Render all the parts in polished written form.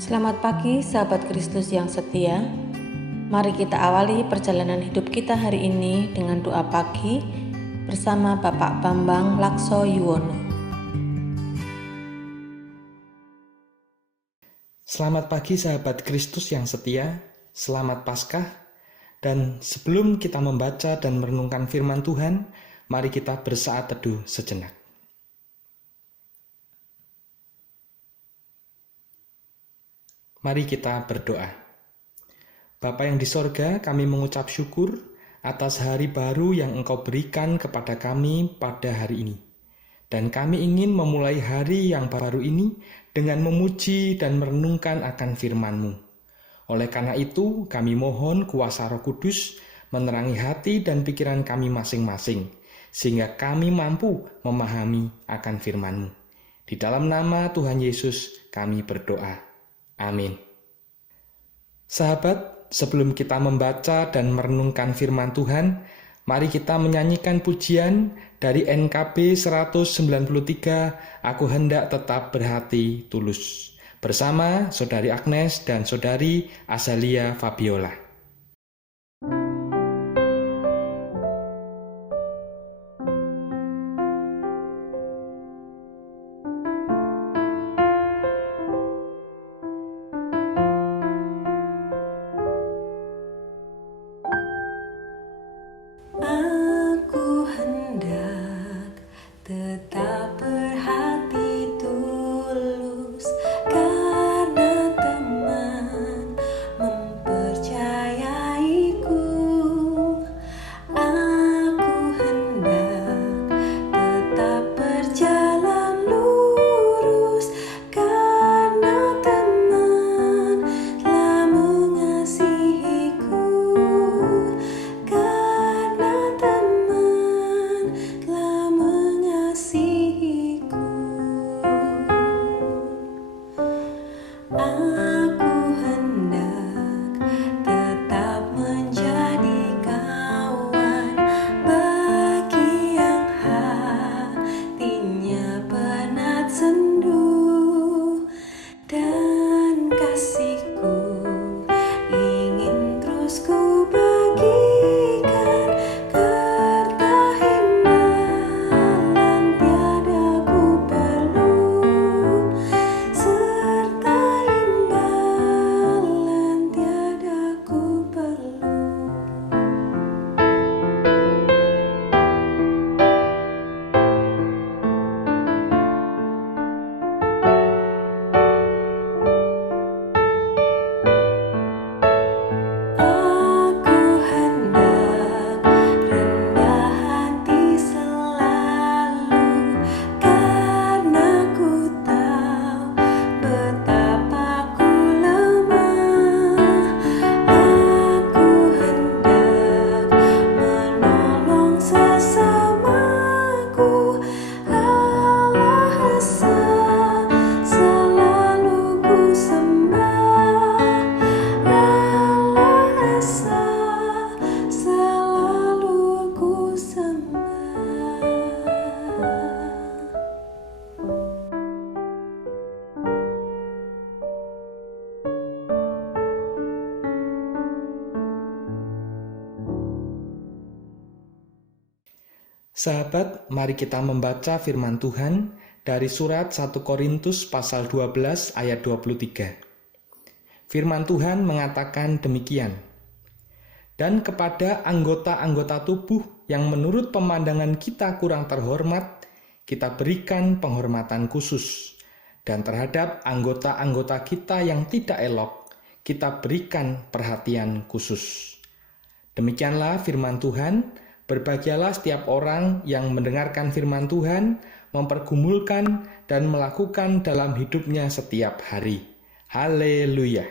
Selamat pagi sahabat Kristus yang setia. Mari kita awali perjalanan hidup kita hari ini dengan doa pagi bersama Bapak Bambang Lakso Yuwono. Selamat pagi sahabat Kristus yang setia, selamat Paskah. Dan sebelum kita membaca dan merenungkan firman Tuhan, mari kita bersaat teduh sejenak. Mari kita berdoa. Bapa yang di sorga, kami mengucap syukur atas hari baru yang Engkau berikan kepada kami pada hari ini. Dan kami ingin memulai hari yang baru ini dengan memuji dan merenungkan akan firman-Mu. Oleh karena itu, kami mohon kuasa Roh Kudus menerangi hati dan pikiran kami masing-masing, sehingga kami mampu memahami akan firman-Mu. Di dalam nama Tuhan Yesus kami berdoa. Amin. Sahabat, sebelum kita membaca dan merenungkan firman Tuhan, mari kita menyanyikan pujian dari NKB 193, Aku Hendak Tetap Berhati Tulus, bersama Saudari Agnes dan Saudari Azalia Fabiola. Aku hendak tetap berhati tulus karena teman mempercayaiku. Aku hendak tetap berjalan lurus karena teman telah mengasihiku. Karena teman telah mengasihiku, aku hendak tetap menjadi kawan bagi yang hatinya penat sendu, dan kasihku ingin terus ku bagikan. Serta imbalan tiada ku perlu, serta imbalan tiada ku perlu. Aku hendak rendah hati selalu karena ku tahu betapa ku lemah. Aku hendak menolong sesamaku. Allah Esa selalu ku sembah. Allah Esa selalu ku sembah. Sahabat, mari kita membaca firman Tuhan dari surat 1 Korintus pasal 12 ayat 23. Firman Tuhan mengatakan demikian. Dan kepada anggota-anggota tubuh yang menurut pemandangan kita kurang terhormat, kita berikan penghormatan khusus. Dan terhadap anggota-anggota kita yang tidak elok, kita berikan perhatian khusus. Demikianlah firman Tuhan. Berbahagialah setiap orang yang mendengarkan firman Tuhan, mempergumulkan dan melakukan dalam hidupnya setiap hari. Haleluya.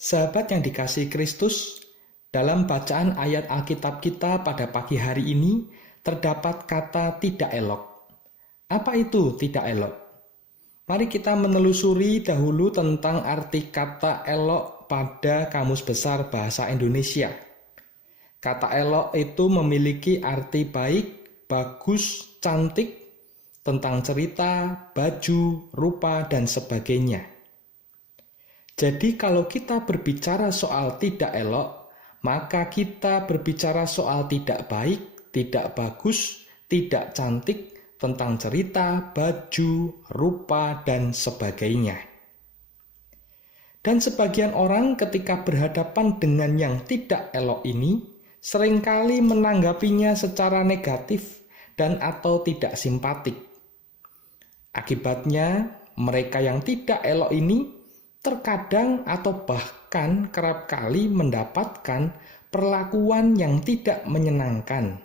Sahabat yang dikasihi Kristus, dalam bacaan ayat Alkitab kita pada pagi hari ini terdapat kata tidak elok. Apa itu tidak elok? Mari kita menelusuri dahulu tentang arti kata elok pada Kamus Besar Bahasa Indonesia. Kata elok itu memiliki arti baik, bagus, cantik, tentang cerita, baju, rupa, dan sebagainya. Jadi kalau kita berbicara soal tidak elok, maka kita berbicara soal tidak baik, tidak bagus, tidak cantik, tentang cerita, baju, rupa, dan sebagainya. Dan sebagian orang ketika berhadapan dengan yang tidak elok ini, seringkali menanggapinya secara negatif dan atau tidak simpatik. Akibatnya, mereka yang tidak elok ini terkadang atau bahkan kerap kali mendapatkan perlakuan yang tidak menyenangkan,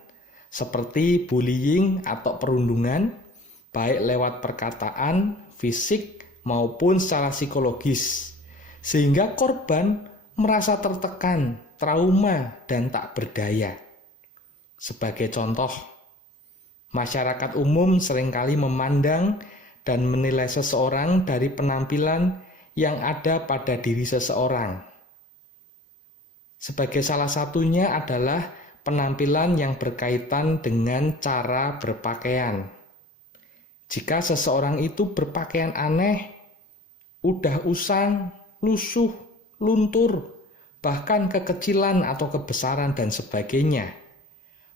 seperti bullying atau perundungan, baik lewat perkataan, fisik, maupun secara psikologis, sehingga korban merasa tertekan, trauma, dan tak berdaya. Sebagai contoh, masyarakat umum seringkali memandang dan menilai seseorang dari penampilan yang ada pada diri seseorang. Sebagai salah satunya adalah penampilan yang berkaitan dengan cara berpakaian. Jika seseorang itu berpakaian aneh, udah usang, lusuh, luntur, bahkan kekecilan atau kebesaran dan sebagainya,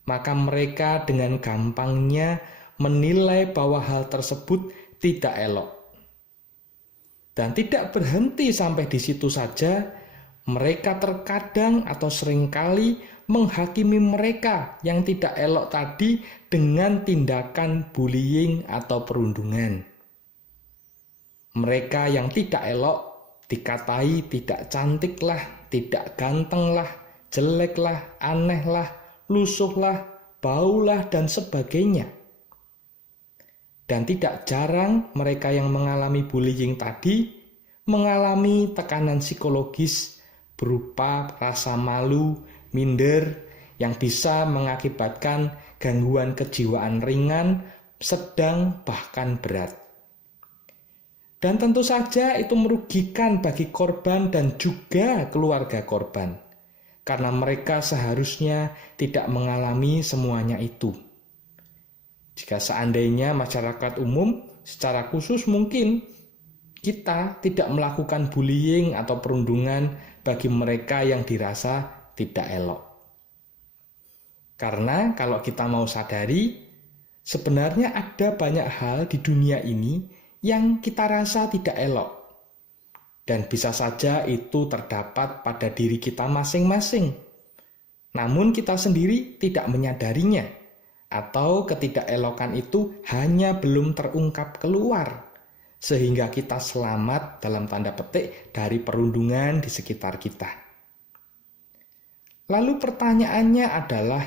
maka mereka dengan gampangnya menilai bahwa hal tersebut tidak elok. Dan tidak berhenti sampai di situ saja, mereka terkadang atau seringkali menghakimi mereka yang tidak elok tadi dengan tindakan bullying atau perundungan. Mereka yang tidak elok dikatai tidak cantik lah, tidak ganteng lah, jelek lah, aneh lah, lusuh lah, bau lah, dan sebagainya. Dan tidak jarang mereka yang mengalami bullying tadi mengalami tekanan psikologis berupa rasa malu, minder, yang bisa mengakibatkan gangguan kejiwaan ringan, sedang, bahkan berat. Dan tentu saja itu merugikan bagi korban dan juga keluarga korban, karena mereka seharusnya tidak mengalami semuanya itu. Jika seandainya masyarakat umum secara khusus mungkin kita tidak melakukan bullying atau perundungan bagi mereka yang dirasa tidak elok. Karena kalau kita mau sadari, sebenarnya ada banyak hal di dunia ini yang kita rasa tidak elok. Dan bisa saja itu terdapat pada diri kita masing-masing. Namun kita sendiri tidak menyadarinya. Atau ketidakelokan itu hanya belum terungkap keluar, sehingga kita selamat dalam tanda petik dari perundungan di sekitar kita. Lalu pertanyaannya adalah,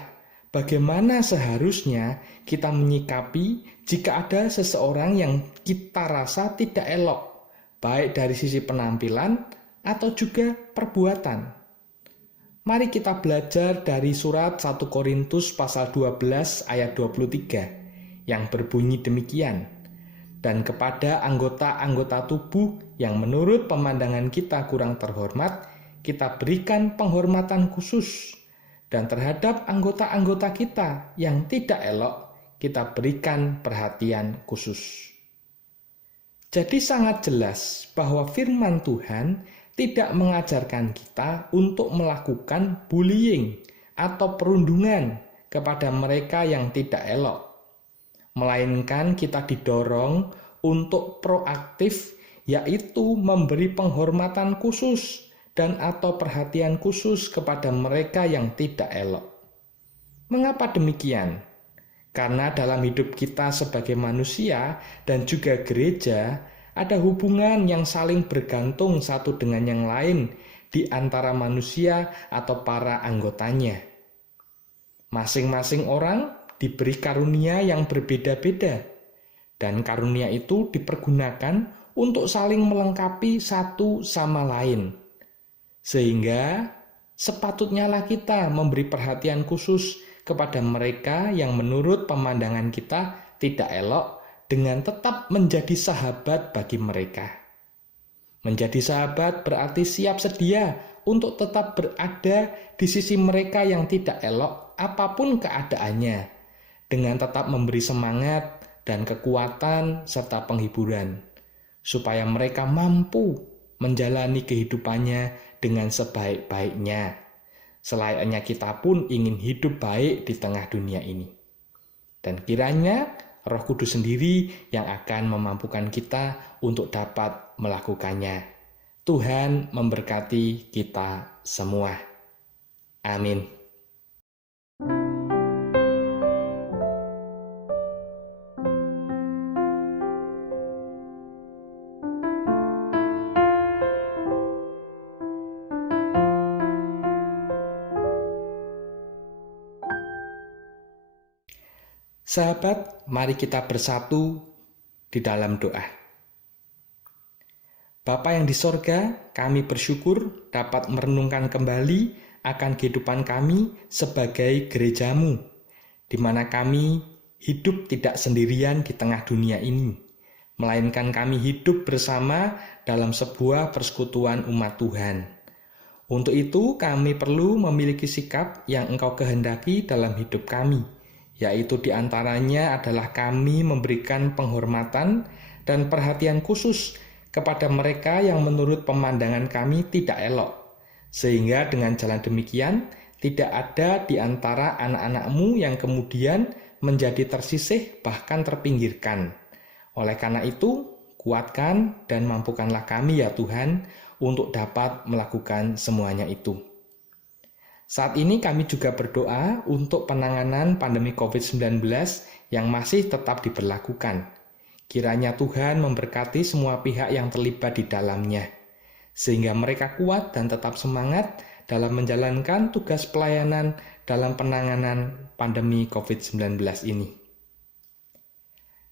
bagaimana seharusnya kita menyikapi jika ada seseorang yang kita rasa tidak elok, baik dari sisi penampilan atau juga perbuatan? Mari kita belajar dari surat 1 Korintus pasal 12 ayat 23 yang berbunyi demikian. Dan kepada anggota-anggota tubuh yang menurut pemandangan kita kurang terhormat, kita berikan penghormatan khusus. Dan terhadap anggota-anggota kita yang tidak elok, kita berikan perhatian khusus. Jadi sangat jelas bahwa firman Tuhan tidak mengajarkan kita untuk melakukan bullying atau perundungan kepada mereka yang tidak elok. Melainkan kita didorong untuk proaktif, yaitu memberi penghormatan khusus dan atau perhatian khusus kepada mereka yang tidak elok. Mengapa demikian? Karena dalam hidup kita sebagai manusia dan juga gereja, ada hubungan yang saling bergantung satu dengan yang lain di antara manusia atau para anggotanya. Masing-masing orang diberi karunia yang berbeda-beda, dan karunia itu dipergunakan untuk saling melengkapi satu sama lain. Sehingga sepatutnya lah kita memberi perhatian khusus kepada mereka yang menurut pemandangan kita tidak elok, dengan tetap menjadi sahabat bagi mereka. Menjadi sahabat berarti siap sedia untuk tetap berada di sisi mereka yang tidak elok apapun keadaannya, dengan tetap memberi semangat dan kekuatan serta penghiburan, supaya mereka mampu menjalani kehidupannya dengan sebaik-baiknya. Selayaknya kita pun ingin hidup baik di tengah dunia ini. Dan kiranya Roh Kudus sendiri yang akan memampukan kita untuk dapat melakukannya. Tuhan memberkati kita semua. Amin. Sahabat, mari kita bersatu di dalam doa. Bapa yang di sorga, kami bersyukur dapat merenungkan kembali akan kehidupan kami sebagai gerejamu, di mana kami hidup tidak sendirian di tengah dunia ini, melainkan kami hidup bersama dalam sebuah persekutuan umat Tuhan. Untuk itu kami perlu memiliki sikap yang Engkau kehendaki dalam hidup kami, yaitu diantaranya adalah kami memberikan penghormatan dan perhatian khusus kepada mereka yang menurut pemandangan kami tidak elok, sehingga dengan jalan demikian tidak ada di antara anak-anak-Mu yang kemudian menjadi tersisih bahkan terpinggirkan. Oleh karena itu, kuatkan dan mampukanlah kami ya Tuhan untuk dapat melakukan semuanya itu. Saat ini kami juga berdoa untuk penanganan pandemi COVID-19 yang masih tetap diberlakukan. Kiranya Tuhan memberkati semua pihak yang terlibat di dalamnya, sehingga mereka kuat dan tetap semangat dalam menjalankan tugas pelayanan dalam penanganan pandemi COVID-19 ini.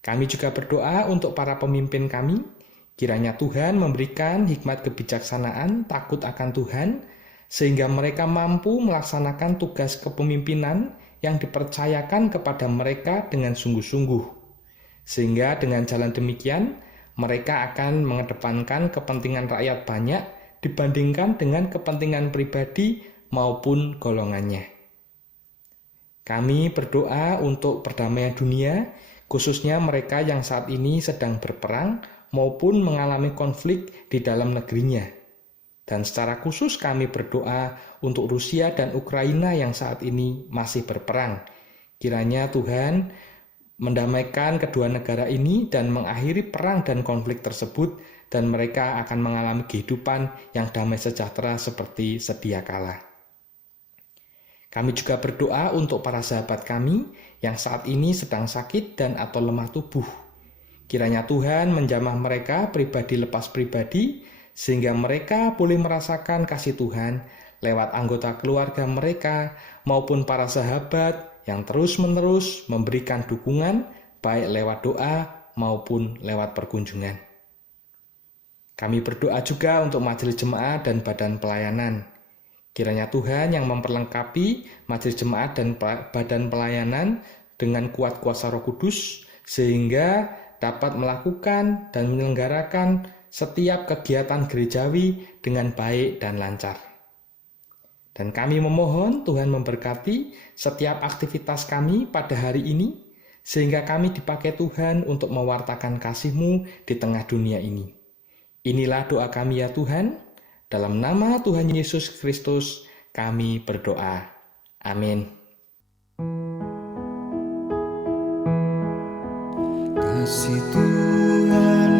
Kami juga berdoa untuk para pemimpin kami, kiranya Tuhan memberikan hikmat kebijaksanaan, takut akan Tuhan, sehingga mereka mampu melaksanakan tugas kepemimpinan yang dipercayakan kepada mereka dengan sungguh-sungguh. Sehingga dengan jalan demikian, mereka akan mengedepankan kepentingan rakyat banyak dibandingkan dengan kepentingan pribadi maupun golongannya. Kami berdoa untuk perdamaian dunia, khususnya mereka yang saat ini sedang berperang maupun mengalami konflik di dalam negerinya. Dan secara khusus kami berdoa untuk Rusia dan Ukraina yang saat ini masih berperang. Kiranya Tuhan mendamaikan kedua negara ini dan mengakhiri perang dan konflik tersebut, dan mereka akan mengalami kehidupan yang damai sejahtera seperti sedia kala. Kami juga berdoa untuk para sahabat kami yang saat ini sedang sakit dan atau lemah tubuh. Kiranya Tuhan menjamah mereka pribadi lepas pribadi, sehingga mereka boleh merasakan kasih Tuhan lewat anggota keluarga mereka maupun para sahabat yang terus-menerus memberikan dukungan baik lewat doa maupun lewat perkunjungan. Kami berdoa juga untuk majelis jemaat dan badan pelayanan. Kiranya Tuhan yang memperlengkapi majelis jemaat dan badan pelayanan dengan kuat kuasa Roh Kudus, sehingga dapat melakukan dan menyelenggarakan setiap kegiatan gerejawi dengan baik dan lancar. Dan kami memohon Tuhan memberkati setiap aktivitas kami pada hari ini, sehingga kami dipakai Tuhan untuk mewartakan kasih-Mu di tengah dunia ini. Inilah doa kami ya Tuhan, dalam nama Tuhan Yesus Kristus kami berdoa. Amin. Kasih Tuhan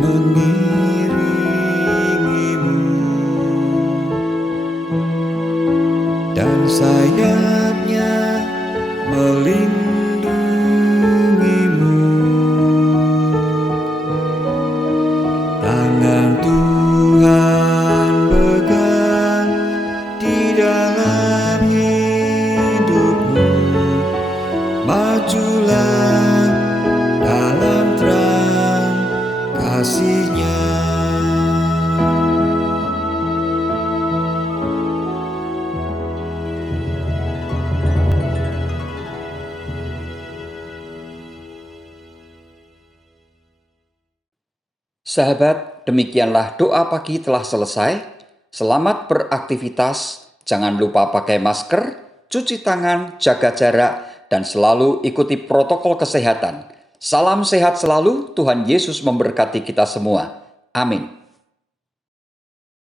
mengiringimu dan sayapnya melindungimu. Tangan Tuhan pegang di dalam hidupmu. Majulah dalam terang kasih-Nya. Sahabat, demikianlah doa pagi telah selesai. Selamat beraktivitas, jangan lupa pakai masker, cuci tangan, jaga jarak, dan selalu ikuti protokol kesehatan. Salam sehat selalu, Tuhan Yesus memberkati kita semua. Amin.